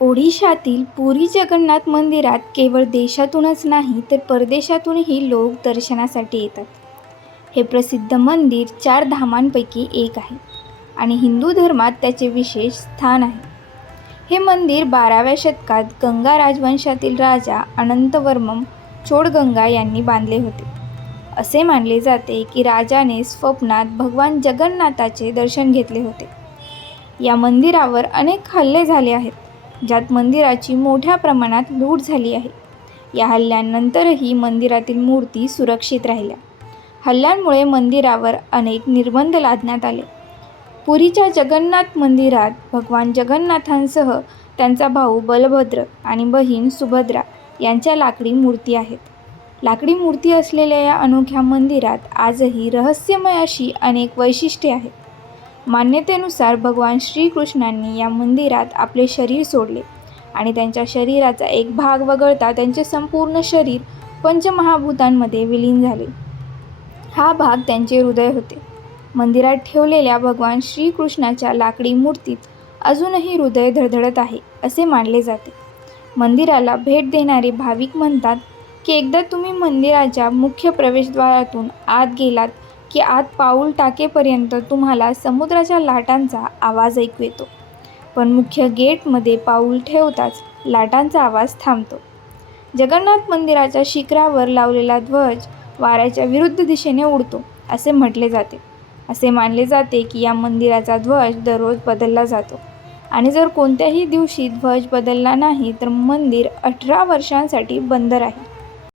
ओडिशातील पुरी जगन्नाथ मंदिरात केवळ देशातूनच नाही तर परदेशातूनही लोक दर्शनासाठी येतात. हे प्रसिद्ध मंदिर 4 धामांपैकी एक आहे आणि हिंदू धर्मात त्याचे विशेष स्थान आहे. हे मंदिर 12व्या शतकात गंगा राजवंशातील राजा अनंतवर्मन चोळगंगा यांनी बांधले होते. असे मानले जाते की राजाने स्वप्नात भगवान जगन्नाथाचे दर्शन घेतले होते. या मंदिरावर अनेक हल्ले झाले आहेत, ज्यात मंदिराची मोठ्या प्रमाणात लूट झाली आहे. या हल्ल्यांनंतरही मंदिरातील मूर्ती सुरक्षित राहिल्या. हल्ल्यांमुळे मंदिरावर अनेक निर्बंध लादण्यात आले. पुरीच्या जगन्नाथ मंदिरात भगवान जगन्नाथांसह त्यांचा भाऊ बलभद्र आणि बहीण सुभद्रा यांच्या लाकडी मूर्ती आहेत. लाकडी मूर्ती असलेल्या या अनोख्या मंदिरात आजही रहस्यमय अशी अनेक वैशिष्ट्ये आहेत. मान्यतेनुसार भगवान श्रीकृष्णांनी या मंदिरात आपले शरीर सोडले आणि त्यांच्या शरीराचा एक भाग वगळता त्यांचे संपूर्ण शरीर पंचमहाभूतांमध्ये विलीन झाले. हा भाग त्यांचे हृदय होते. मंदिरात ठेवलेल्या भगवान श्रीकृष्णाच्या लाकडी मूर्तीत अजूनही हृदय धडधडत आहे असे मानले जाते. मंदिराला भेट देणारे भाविक म्हणतात की एकदा तुम्ही मंदिराच्या मुख्य प्रवेशद्वारातून आत गेलात की आत पाऊल टाकेपर्यंत तुम्हाला समुद्राच्या लाटांचा आवाज ऐकू येतो, पण मुख्य गेटमध्ये पाऊल ठेवताच लाटांचा आवाज थांबतो. जगन्नाथ मंदिराच्या शिखरावर लावलेला ध्वज वाऱ्याच्या विरुद्ध दिशेने उडतो असे म्हटले जाते. असे मानले जाते की या मंदिराचा ध्वज दररोज बदलला जातो आणि जर कोणत्याही दिवशी ध्वज बदलला नाही तर मंदिर 18 वर्षांसाठी बंद राहील.